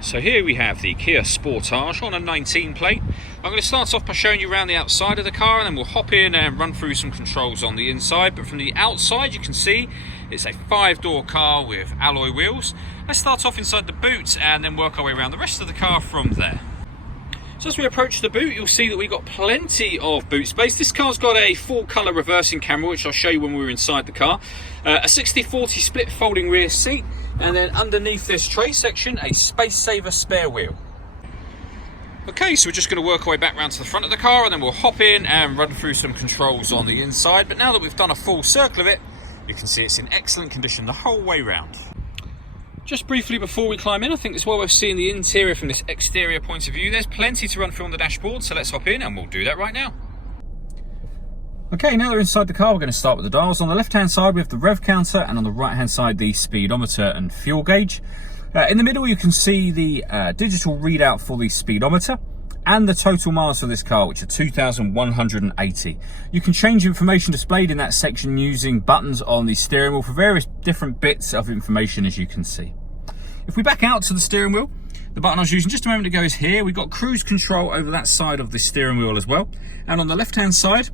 So here we have the Kia Sportage on a 19 plate. I'm going to start off by showing you around the outside of the car, and then we'll hop in and run through some controls on the inside. But from the outside you can see it's a 5-door car with alloy wheels. Let's start off inside the boot and then work our way around the rest of the car from there. So as we approach the boot, you'll see that we've got plenty of boot space. This car's got a full colour reversing camera, which I'll show you when we're inside the car. A 60/40 split folding rear seat, and then underneath this tray section, a space saver spare wheel. Okay, so we're just going to work our way back round to the front of the car, and then we'll hop in and run through some controls on the inside. But now that we've done a full circle of it, you can see it's in excellent condition the whole way round. Just briefly before we climb in, I think it's well worth seeing the interior from this exterior point of view. There's plenty to run through on the dashboard, so let's hop in and we'll do that right now. Okay, now that we're inside the car, we're going to start with the dials. On the left-hand side, we have the rev counter, and on the right-hand side, the speedometer and fuel gauge. In the middle, you can see the digital readout for the speedometer and the total miles for this car, which are 2,180. You can change information displayed in that section using buttons on the steering wheel for various different bits of information, as you can see. If we back out to the steering wheel, the button I was using just a moment ago is here. We've got cruise control over that side of the steering wheel as well. And on the left-hand side,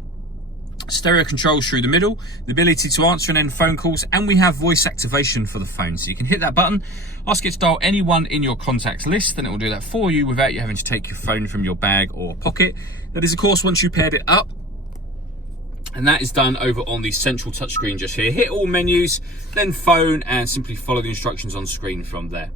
stereo controls through the middle, the ability to answer and end phone calls, and we have voice activation for the phone. So you can hit that button, ask it to dial anyone in your contacts list, and it will do that for you without you having to take your phone from your bag or pocket. That is, of course, once you paired it up, and that is done over on the central touchscreen just here. Hit all menus, then phone, and simply follow the instructions on screen from there.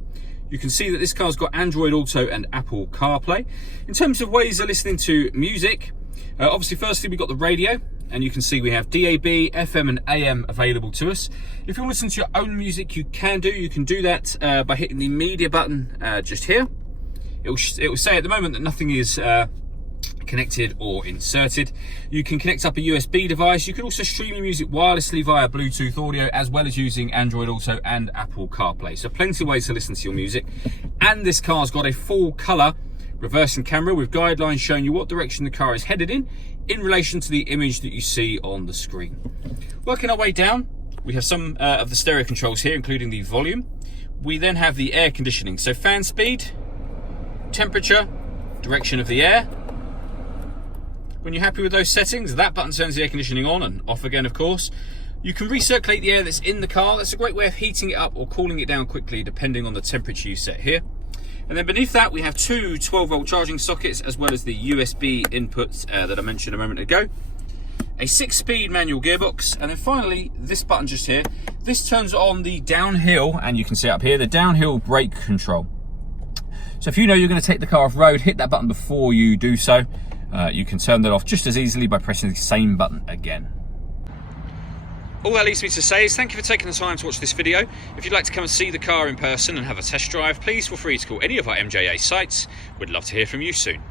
You can see that this car's got Android Auto and Apple CarPlay. In terms of ways of listening to music, obviously firstly we've got the radio, and you can see we have DAB, FM and AM available to us. If you want to listen to your own music, you can do that by hitting the media button just here. It will say at the moment that nothing is connected or inserted. You can connect up a USB device. You can also stream your music wirelessly via Bluetooth audio, as well as using Android Auto and Apple CarPlay. So plenty of ways to listen to your music. And this car's got a full colour reversing camera with guidelines showing you what direction the car is headed in relation to the image that you see on the screen. Working our way down, we have some of the stereo controls here, including the volume. We then have the air conditioning, so fan speed, temperature, direction of the air. When you're happy with those settings, that button turns the air conditioning on and off again, of course. You can recirculate the air that's in the car. That's a great way of heating it up or cooling it down quickly, depending on the temperature you set here. And then beneath that, we have two 12-volt charging sockets, as well as the USB inputs that I mentioned a moment ago. A 6-speed manual gearbox, and then finally, this button just here. This turns on the downhill, and you can see up here, the downhill brake control. So if you know you're going to take the car off-road, hit that button before you do so. You can turn that off just as easily by pressing the same button again. All that leaves me to say is thank you for taking the time to watch this video. If you'd like to come and see the car in person and have a test drive, please feel free to call any of our MJA sites. We'd love to hear from you soon.